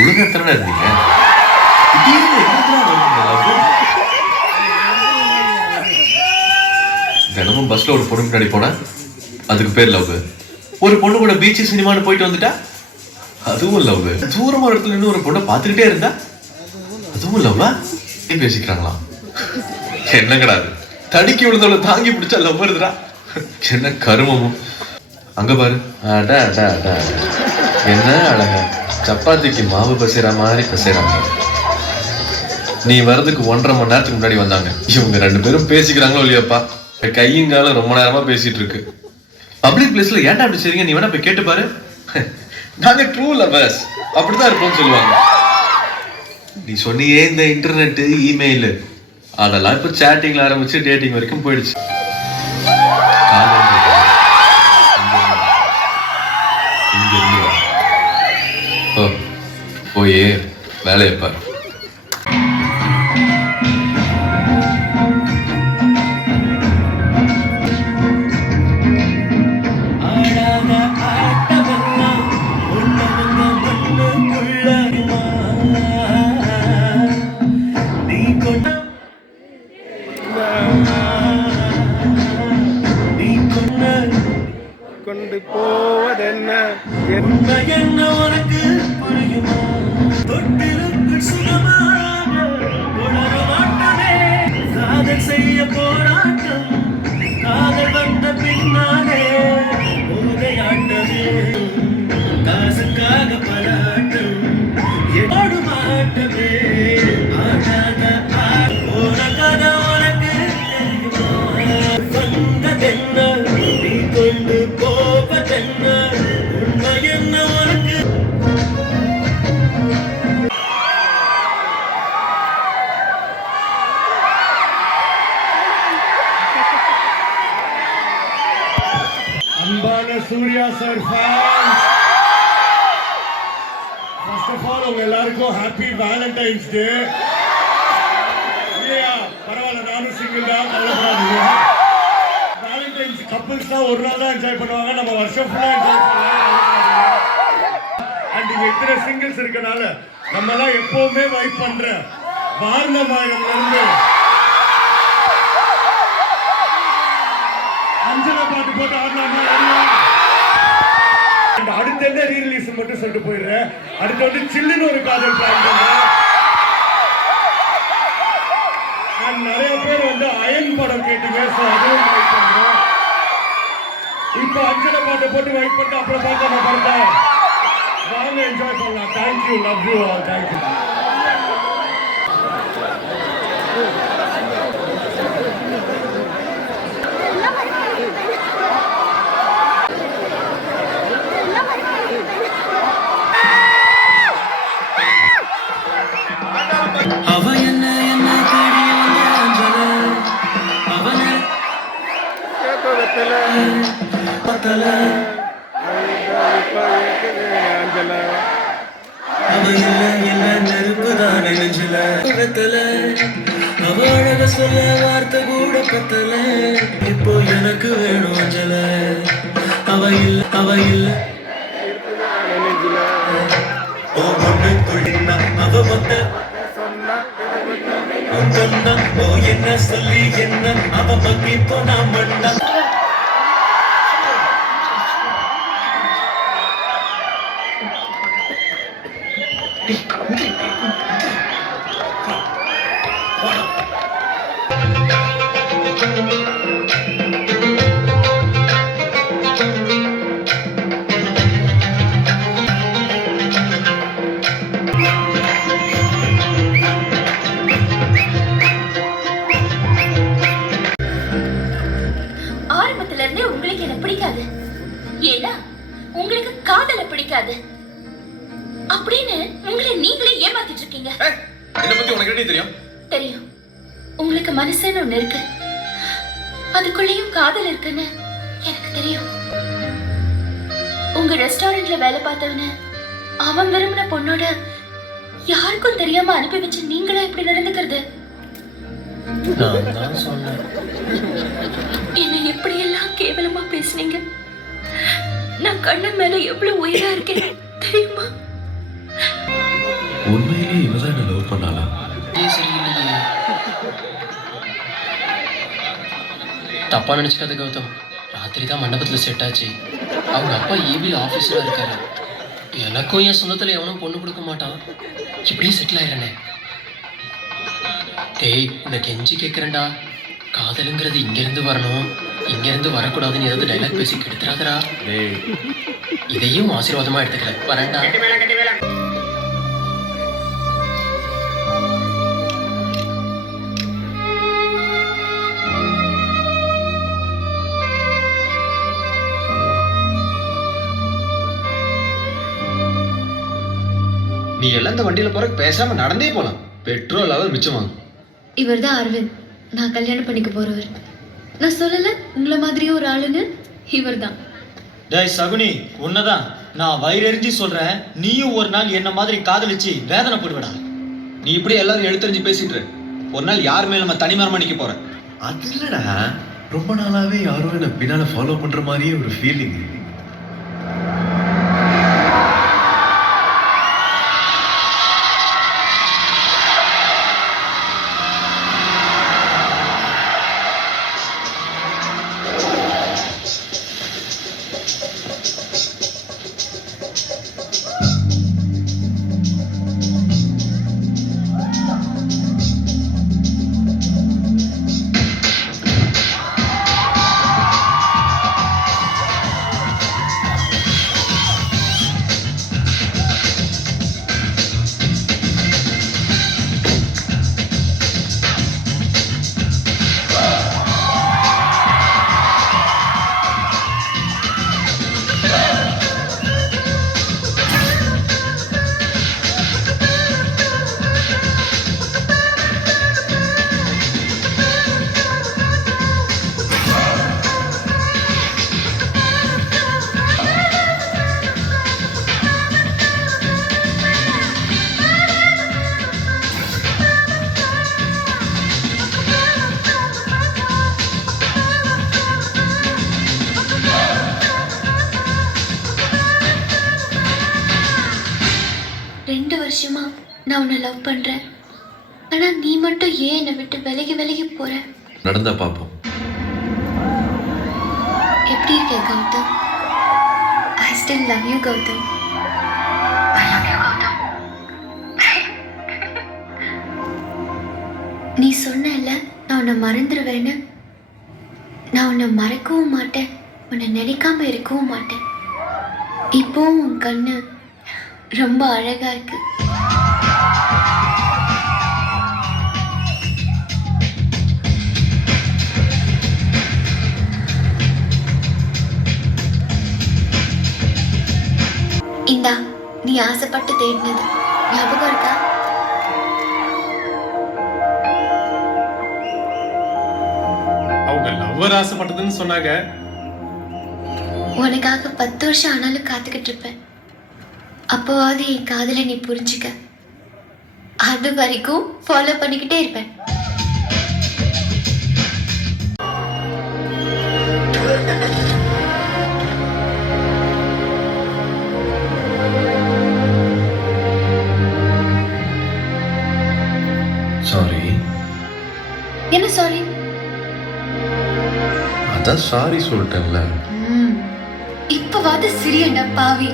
ஒழுங்கா தானே இருந்தீங்க. தினமும் பஸ்ல ஒரு பொண்ணு முன்னாடி போனா அதுக்கு பேர் லவ். ஒரு பொண்ணு கூட பீச் சினிமான்னு போயிட்டு வந்துட்டா அதுவும் லவ். தூரமா இடத்துல இருந்து ஒரு பொண்ணை பார்த்துக்கிட்டே இருந்தா அதுவும் லவ்வா? பேசிக்கிறாங்களாம். என்ன கிடையாது, தடிக்கி விழுந்தவளை தாங்கி பிடிச்சா லவ் வருதுடா. என்ன கருமமும். அங்க பாரு, என்ன அழகா சப்பாத்திக்கு மாவு பசைற மாதிரி பசைறாங்க. நீ வர்றதுக்கு 1.5 மணி நேரத்துக்கு முன்னாடி வந்தாங்க. இவங்க 2 பேரும் பேசிக்கிறாங்களோ இல்லையாப்பா, கையும் காலம் ரொம்ப நேரமா பேசிட்டு இருக்கு. பப்ளிக் பிளேஸ்ல ஏன்டா அப்படி செய்றீங்க, நீ வேணா போய் கேட்டு பாரு. நாங்க ட்ரூ லவர்ஸ் அப்படிதான் இருப்போம்னு சொல்லுவாங்க. நீ சொன்னியே இந்த இன்டர்நெட் இமெயில் அதெல்லாம் இப்ப சேட்டிங்ல ஆரம்பிச்சு டேட்டிங் வரைக்கும் போயிடுச்சு. போயே வேலையை பாரு. கொண்டு போவதென்ன என்ன என்ன உனக்கு புரியுமா? தொட்டிருக்குள் சுகமாக உணர மாட்டமே. காதல் செய்ய போராட்டம், காதல் வந்த பின்னாலே உதயாட்டமே. காசுக்காக பலாட்டம் எடு மாட்டமே. ஆடாத போன கதை உனக்கு வந்ததென்ன, நீ கொண்டு போவதென்ன உண்மை என்ன உனக்கு? அன்பான Suriya sir fans, first of all உங்க எல்லாருக்கும் ஹாப்பி வேலண்டைன்ஸ் டே. இல்லையா? பரவாயில்ல, நானும் சிங்கிள் தான், கவலைப்படாதீங்க. வேலண்டைன்ஸ் கப்பிள்ஸ் தான் ஒரு நாள் தான் என்ஜாய் பண்ணுவாங்க, நம்ம வருஷம் ஃபுல்லா என்ஜாய் பண்ணலாம். அண்ட் இங்க இத்தனை சிங்கிள்ஸ் இருக்கனால நம்ம எல்லாம் எப்பவுமே வைப் பண்ற வாரணமாயிரம்ல இருந்து அஞ்சலை பாட்டு போட்டு ஆடலாமா? அடுத்த என்ன ரீரிலீஸ் மட்டும் சொல்லிட்டு போயிடுறேன். அடுத்து வந்து சில்லுன்னு ஒரு காதல் பிளான் பண்றேன். நிறைய பேர் வந்து அயன் படம் கேட்டீங்க, ஸோ அதுவும் வெயிட் பண்றோம். இப்போ அஞ்சலை பாட்டை போட்டு வெயிட் பண்ணிட்டு அப்புறம் பார்க்க நான் படத்தை வாங்க என்ஜாய் பண்ணலாம். Thank you, love you all, thank you. அவ என்ன என்ன தேடி வந்த அஞ்சல, அவன கேட்டதல பத்தல அஞ்சல, அவ இல்ல இல்ல நெருப்புதான் நெஞ்சில பத்தல, அவ அழக சொல்ல வார்த்தை கூட பத்தல. இப்போ எனக்கு வேணும் அஞ்சல, அவ இல்ல அவ இல்ல நெஞ்சில. ஓ ஒண்ணு துடினா அவ வந்த ஓ என்ன சொல்லி என்ன அவ பக்கி போனா மண்ணா. உங்களுக்கு என்ன பிடிக்காது, ஏன்னா உங்களுக்கு காதல பிடிக்காது அப்படின்னு உங்களை நீங்களே ஏமாத்திட்டு இருக்கீங்க. என்ன பத்தி உனக்கு என்ன தெரியும்? தெரியும், உங்களுக்கு மனசுன்னு ஒண்ணு இருக்கு, அதுக்குள்ளேயும் காதல் இருக்குன்னு எனக்கு தெரியும். உங்க ரெஸ்டாரண்ட்ல வேலை பார்த்தவன அவன் விரும்பின பொண்ணோட யாருக்கும் தெரியாம அனுப்பி வச்சு நீங்களே இப்படி நடந்துக்கிறது? என்னை எப்படி எல்லாம் கேவலமா பேசுனீங்க. நான் கண்ணன் மேல எவ்வளவு உயிரா இருக்கேன் தெரியுமா? உண்மையிலேயே இவதான் என்ன லவ் பண்ணாளா? சரியில்லையே. தப்பா நினைச்சுக்காத கௌதம். ராத்திரி தான் மண்டபத்தில் செட் ஆச்சு. அவங்க அப்பா ஏபியில் ஆஃபீஸராக இருக்காரு. எனக்கும் என் சொந்தத்தில் எவனும் பொண்ணு கொடுக்க மாட்டான். இப்படியே செட்டில் ஆயிரனே. டேய், உன்னை கெஞ்சி கேட்குறேன்டா. காதலுங்கிறது இங்கேருந்து வரணும், இங்கேருந்து வரக்கூடாதுன்னு ஏதாவது டைலாக் பேசி கெடுத்துறாதரா. டேய், இதையும் ஆசீர்வாதமாக எடுத்துக்கிறேன். வரேன்டா. நீ எல்லாம் இந்த வண்டியில போறக்கு பேசாம நடந்தே போலாம். பெட்ரோல் ஆவது மிச்சமாகும். இவர் தான் அரவிந்த், நான் கல்யாணம் பண்ணிக்க போறவர். நான் சொல்லல உங்களை மாதிரியும் ஒரு ஆளுன்னு. இவர் தான். டேய் சகுனி, உன்னதான் நான் வயிறெறிஞ்சி சொல்றேன். நீயும் ஒரு நாள் என்ன மாதிரி காதலிச்சு வேதனை போடுவடா. நீ இப்படி எல்லாரும் எடுத்தறிஞ்சு பேசிட்டு இரு. ஒரு நாள் யார் மேல நம்ம தனிமரமா நிக்க போற. அது இல்லடா, ரொம்ப நாளாவே யாரோ என்ன பின்னால ஃபாலோ பண்ற மாதிரியே ஒரு ஃபீலிங். வருஷமா நான் உன்னை லவ் பண்றேன். ஆனா நீ மட்டும் ஏன் என்னை விட்டு விலகி விலகி போற? நடந்தா பாப்போம். எப்படி இருக்க Gautham? I still love you Gautham. I love you Gautham. நீ சொன்னல நான் உன்னை மறந்துடுவேன்னு. நான் உன்னை மறக்கவும் மாட்டேன், உன்னை நினைக்காம இருக்கவும் மாட்டேன். இப்போவும் உன் கண்ணு ரொம்ப அழகா இருக்கு. இந்தா நீ ஆசைப்பட்டு தேடினது ஞாபகம் இருக்கா? அவங்க லவ்வர் ஆசைப்பட்டதுன்னு சொன்னாங்க. உனக்காக 10 வருஷம் ஆனாலும் காத்துக்கிட்டு இருப்பேன். அப்போவாது என் காதலை நீ புரிஞ்சுக்க. அது வரைக்கும் ஃபாலோ பண்ணிக்கிட்டே இருப்பேன். சாரி. என்ன சாரி? அதான் சாரி சொல்லிட்டேன்ல. இப்பவாது சிரியண்டா பாவி.